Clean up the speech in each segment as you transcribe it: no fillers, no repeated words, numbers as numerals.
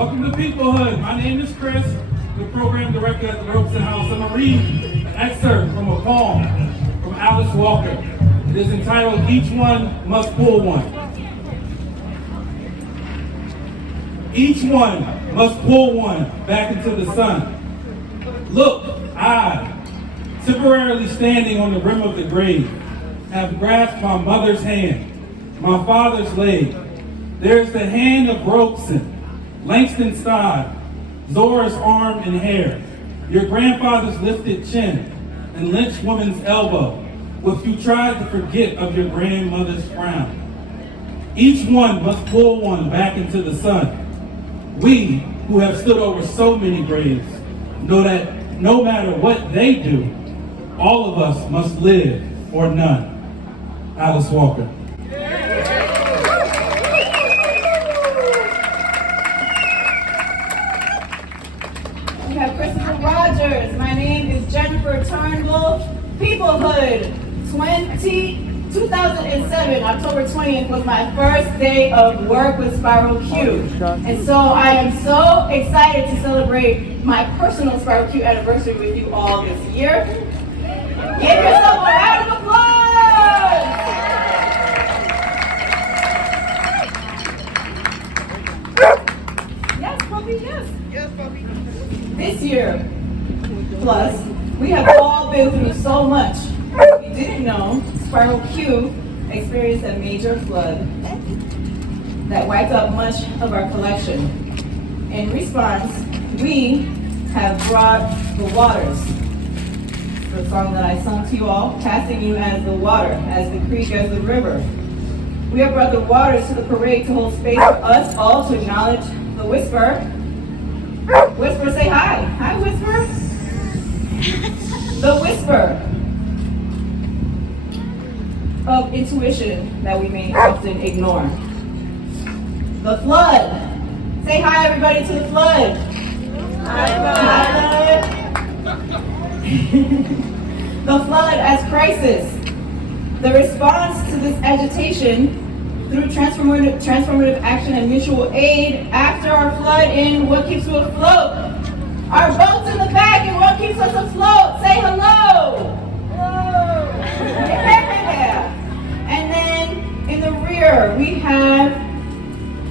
Welcome to Peoplehood. My name is Chris, the program director at the Robeson House. I'm going to read an excerpt from a poem from Alice Walker. It is entitled, Each One Must Pull One. Each one must pull one back into the sun. Look, I, temporarily standing on the rim of the grave, have grasped my mother's hand, my father's leg. There's the hand of Robeson, Langston Stott, Zora's arm and hair, your grandfather's lifted chin, and lynched woman's elbow, if you tried to forget of your grandmother's frown. Each one must pull one back into the sun. We, who have stood over so many graves, know that no matter what they do, all of us must live or none. Alice Walker. We have Christopher Rogers. My name is Jennifer Turnbull. Peoplehood 2007, October 20th was my first day of work with Spiral Q. And so I am so excited to celebrate my personal Spiral Q anniversary with you all this year. Give yourself a round of applause! Yes, puppy, yes. Yes, puppy. This year, plus, we have all been through so much. If you didn't know, Spiral Q experienced a major flood that wiped out much of our collection. In response, we have brought the waters. The song that I sung to you all, passing you as the water, as the creek, as the river. We have brought the waters to the parade to hold space for us all to acknowledge the whisper. Whisper, say hi. Hi, whisper. The whisper of intuition that we may often ignore. The flood. Say hi, everybody, to the flood. Hi, flood. The flood as crisis. The response to this agitation through transformative action and mutual aid after our flood in what keeps you afloat. Our boats in the back and what keeps us afloat. Say hello. Hello. Yeah. And then in the rear, we have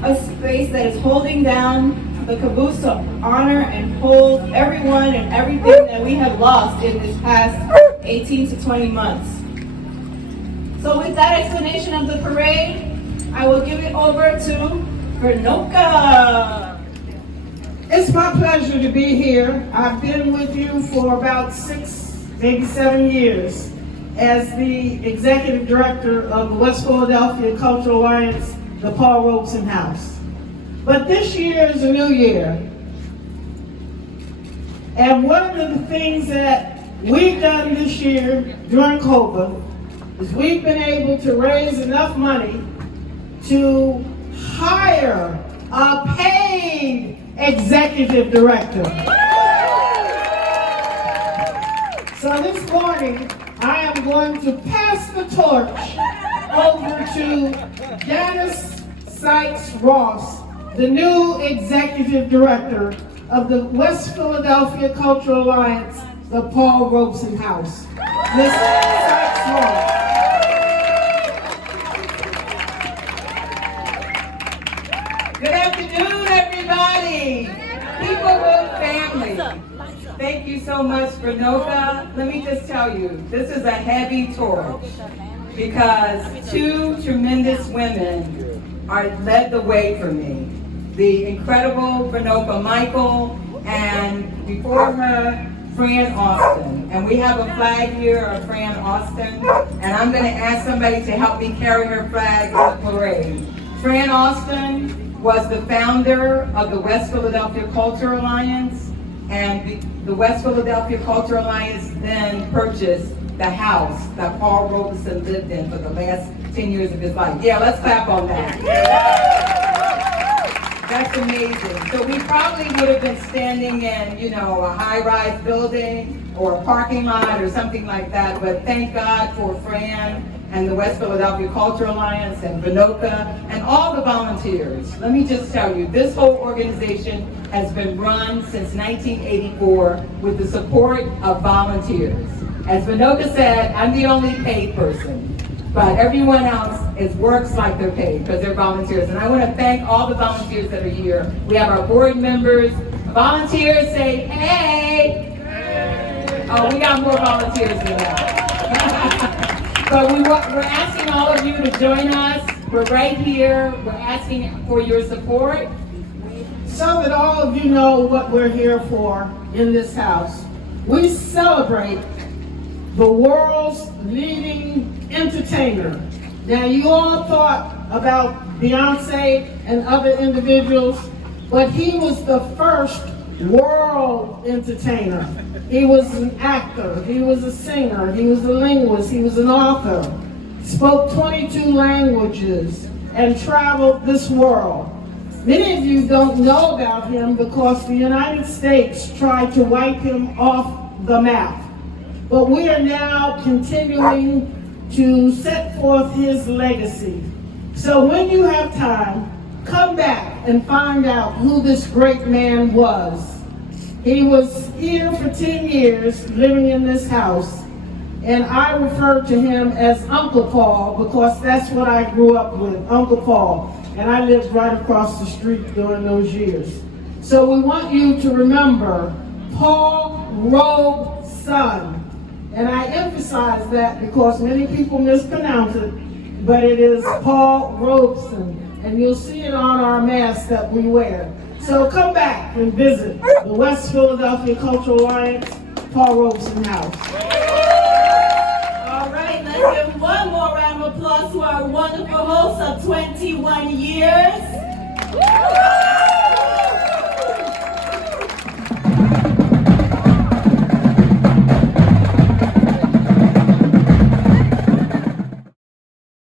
a space that is holding down the caboose to honor and hold everyone and everything that we have lost in this past 18 to 20 months. So with that explanation of the parade, I will give it over to Vernoka. It's my pleasure to be here. I've been with you for about 6, maybe 7 years as the executive director of the West Philadelphia Cultural Alliance, the Paul Robeson House. But this year is a new year. And one of the things that we've done this year during COVID is we've been able to raise enough money to hire a paid executive director. So this morning, I am going to pass the torch over to Janice Sykes-Ross, the new executive director of the West Philadelphia Cultural Alliance, the Paul Robeson House. Ms. Sykes-Ross. Good afternoon, everybody. Peoplehood family. Thank you so much, Vernoka. Let me just tell you, this is a heavy torch because 2 tremendous women led the way for me. The incredible Vernoka Michael, and before her, Fran Austin. And we have a flag here of Fran Austin, and I'm going to ask somebody to help me carry her flag in the parade. Fran Austin was the founder of the West Philadelphia Cultural Alliance, and the West Philadelphia Cultural Alliance then purchased the house that Paul Robeson lived in for the last 10 years of his life. Yeah, let's clap on that. That's amazing. So we probably would have been standing in, a high-rise building or a parking lot or something like that, but thank God for Fran and the West Philadelphia Cultural Alliance and Vinoka and all the volunteers. Let me just tell you, this whole organization has been run since 1984 with the support of volunteers. As Vinoka said, I'm the only paid person, but everyone else works like they're paid because they're volunteers. And I want to thank all the volunteers that are here. We have our board members. Volunteers say, hey! Oh, we got more volunteers than that. But we're asking all of you to join us. We're right here. We're asking for your support. So that all of you know what we're here for in this house. We celebrate the world's leading entertainer. Now, you all thought about Beyonce and other individuals, but he was the first world entertainer. He was an actor, he was a singer, he was a linguist, he was an author, spoke 22 languages, and traveled this world. Many of you don't know about him because the United States tried to wipe him off the map. But we are now continuing to set forth his legacy. So when you have time, come back and find out who this great man was. He was here for 10 years living in this house, and I refer to him as Uncle Paul because that's what I grew up with, Uncle Paul. And I lived right across the street during those years. So we want you to remember Paul Robeson. And I emphasize that because many people mispronounce it, but it is Paul Robeson. And you'll see it on our masks that we wear. So come back and visit the West Philadelphia Cultural Alliance, Paul Robeson House. All right, let's give one more round of applause to our wonderful host of 21 years.